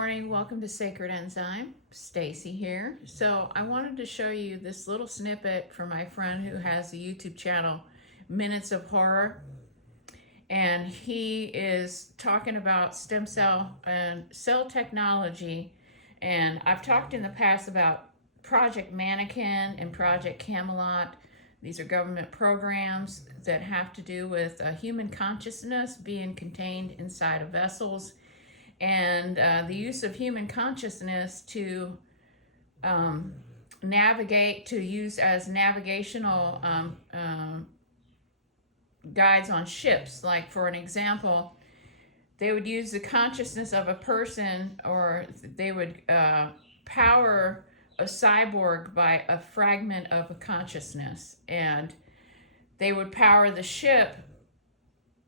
morning. Welcome to Sacred Enzyme. Stacy here. So I wanted to show you this little snippet from my friend who has the YouTube channel Minutes of Horror. And he is talking about stem cell and cell technology. And I've talked in the past about Project Mannequin and Project Camelot. These are government programs that have to do with human consciousness being contained inside of vessels, and the use of human consciousness to navigate, to use as navigational guides on ships. Like, for an example, they would use the consciousness of a person, or they would power a cyborg by a fragment of a consciousness, and they would power the ship.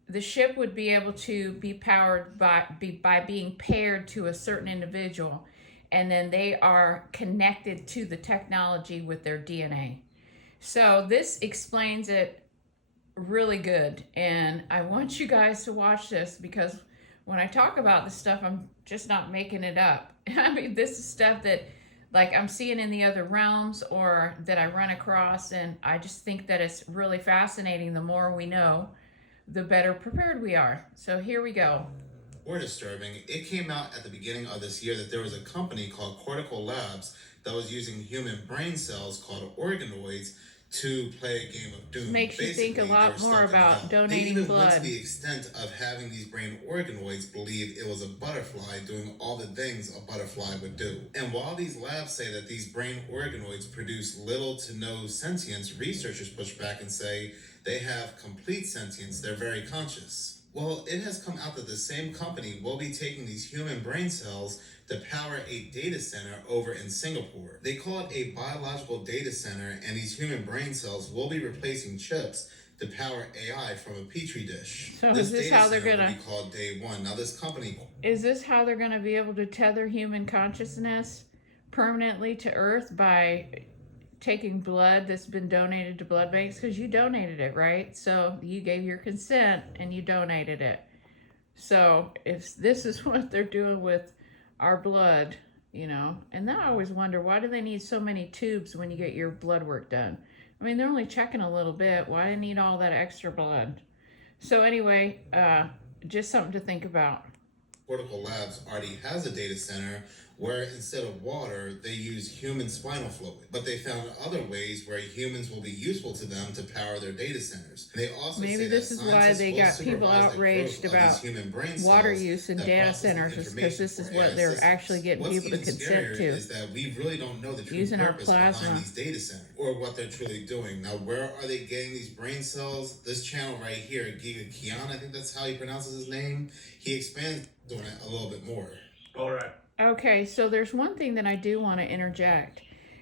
The ship would be able to be powered by being paired to a certain individual, and then they are connected to the technology with their DNA. So this explains it really good, and I want you guys to watch this, because when I talk about this stuff, I'm just not making it up. I mean, this is stuff that, like, I'm seeing in the other realms, or that I run across, and I just think that it's really fascinating. The more we know, the better prepared we are. So here we go. More disturbing, it came out at the beginning of this year that there was a company called Cortical that was using human brain cells called organoids to play a game of doom. Makes you think a lot more about donating they even blood. went to the extent of having these brain organoids believe it was a butterfly doing all the things a butterfly would do. And while these labs say that these brain organoids produce little to no sentience, researchers push back and say they have complete sentience, they're very conscious. Well, it has come out that the same company will be taking these human brain cells to power a data center over in Singapore. They call it a biological data center, and these human brain cells will be replacing chips to power AI from a petri dish. So is this how they're gonna be called Day One? Now, this company, is this how they're gonna be able to tether human consciousness permanently to Earth, by taking blood that's been donated to blood banks? Because you donated it, right? So you gave your consent and you donated it. So if this is what they're doing with our blood, you know, and then I always wonder, why do they need so many tubes when you get your blood work done? I mean, they're only checking a little bit. Why do they need all that extra blood? So anyway, just something to think about. Cortical Labs already has a data center where instead of water, they use human spinal fluid. But they found other ways where humans will be useful to them to power their data centers. They also maybe this is why they got people outraged about water use in data centers, is because this is what they're actually getting people to consent to. Is that we really don't know the true using purpose our plasma behind these data centers, or what they're truly doing. Now, where are they getting these brain cells? This channel right here, GigaQian, I think that's how he pronounces his name, he expands on it a little bit more. All right. Okay, so there's one thing that I do want to interject,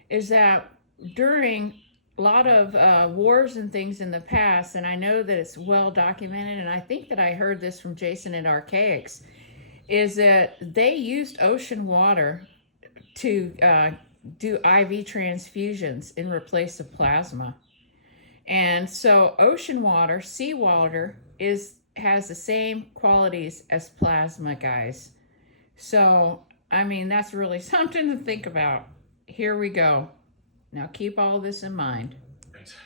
is that during a lot of wars and things in the past, and I know that it's well documented, and I think that I heard this from Jason at Archaics, is that they used ocean water to do IV transfusions in replace of plasma. And so ocean water, seawater, has the same qualities as plasma, guys. So I mean, that's really something to think about. Here we go. Now keep all this in mind.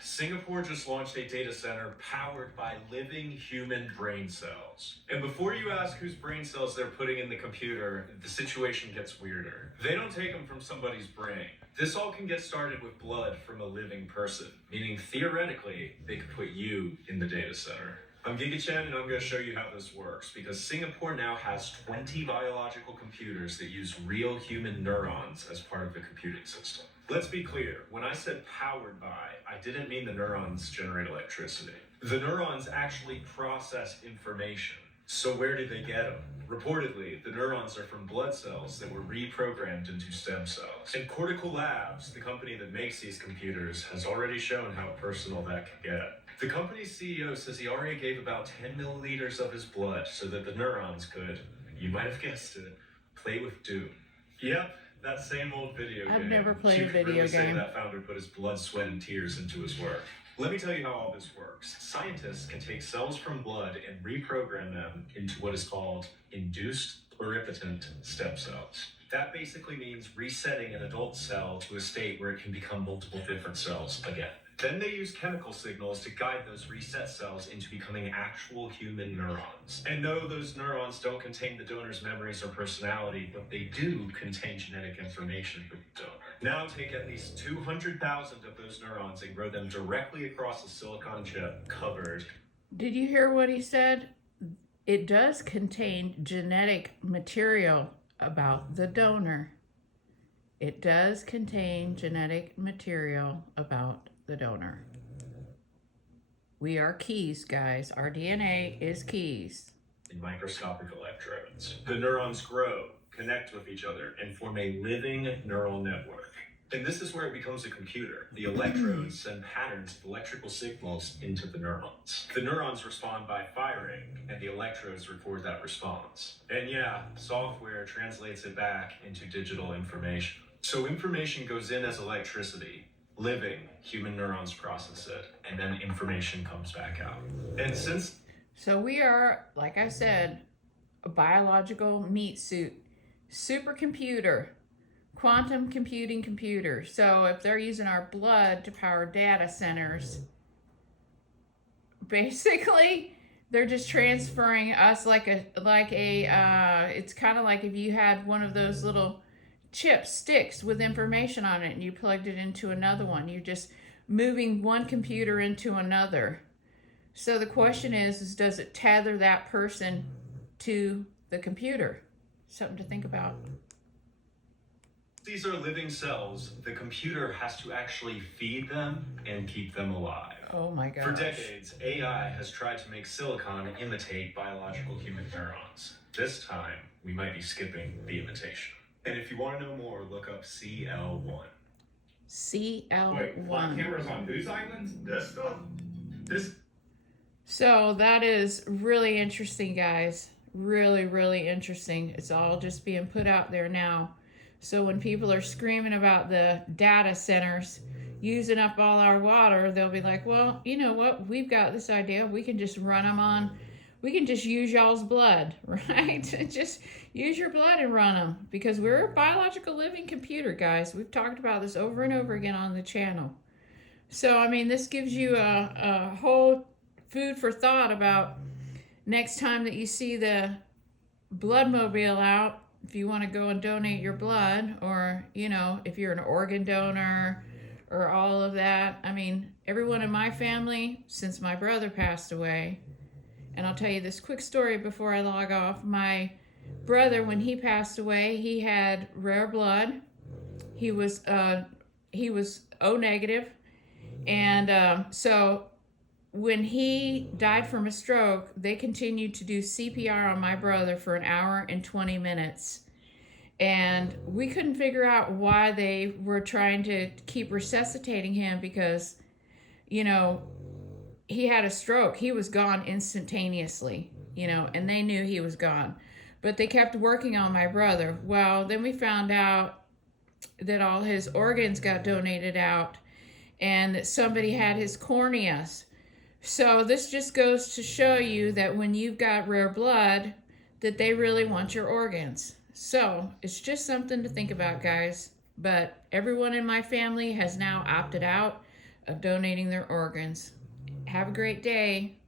Singapore just launched a data center powered by living human brain cells. And before you ask whose brain cells they're putting in the computer, the situation gets weirder. They don't take them from somebody's brain. This all can get started with blood from a living person, meaning theoretically, they could put you in the data center. I'm GigaQian, and I'm going to show you how this works, because Singapore now has 20 biological computers that use real human neurons as part of the computing system. Let's be clear, when I said powered by, I didn't mean the neurons generate electricity. The neurons actually process information. So where did they get them? Reportedly, the neurons are from blood cells that were reprogrammed into stem cells. And Cortical Labs, the company that makes these computers, has already shown how personal that can get. The company's CEO says he already gave about 10 milliliters of his blood so that the neurons could, you might have guessed it, play with doom. Yep, that same old video game. I've never played a video really say game. That founder put his blood, sweat, and tears into his work. Let me tell you how all this works. Scientists can take cells from blood and reprogram them into what is called induced pluripotent stem cells. That basically means resetting an adult cell to a state where it can become multiple different cells again. Then they use chemical signals to guide those reset cells into becoming actual human neurons. And no, those neurons don't contain the donor's memories or personality, but they do contain genetic information for the donor. Now take at least 200,000 of those neurons and grow them directly across a silicon chip covered. Did you hear what he said? It does contain genetic material about the donor. It does contain genetic material about the donor. We are keys, guys. Our DNA is keys. In microscopic electrodes. The neurons grow, connect with each other, and form a living neural network. And this is where it becomes a computer. The electrodes send patterns of electrical signals into the neurons. The neurons respond by firing, and the electrodes record that response. And yeah, software translates it back into digital information. So information goes in as electricity. Living human neurons process it, and then information comes back out. And since... So we are, like I said, a biological meat suit, supercomputer, quantum computing computer. So if they're using our blood to power data centers, basically they're just transferring us like a it's kind of like if you had one of those little sticks with information on it and you plugged it into another one. You're just moving one computer into another. So the question is does it tether that person to the computer? Something to think about. These are living cells. The computer has to actually feed them and keep them alive. Oh my gosh. For decades, AI has tried to make silicon imitate biological human neurons. This time, we might be skipping the imitation. And if you want to know more, look up CL1. CL1. Wait, flat cameras on whose islands? This stuff? This... So that is really interesting, guys. Really, really interesting. It's all just being put out there now. So when people are screaming about the data centers using up all our water, they'll be like, well, you know what? We've got this idea. We can just run them on, we can just use y'all's blood, right? Just use your blood and run them because we're a biological living computer, guys. We've talked about this over and over again on the channel. So, I mean, this gives you a whole food for thought about next time that you see the blood mobile out, if you want to go and donate your blood, or, you know, if you're an organ donor or all of that. I mean, everyone in my family, since my brother passed away, and I'll tell you this quick story before I log off. My brother, when he passed away, he had rare blood. He was O negative. And so when he died from a stroke, they continued to do CPR on my brother for 1 hour and 20 minutes. And we couldn't figure out why they were trying to keep resuscitating him because, you know, he had a stroke. He was gone instantaneously, you know, and they knew he was gone. But they kept working on my brother. Well, then we found out that all his organs got donated out and that somebody had his corneas. So this just goes to show you that when you've got rare blood, that they really want your organs. So it's just something to think about, guys. But everyone in my family has now opted out of donating their organs. Have a great day.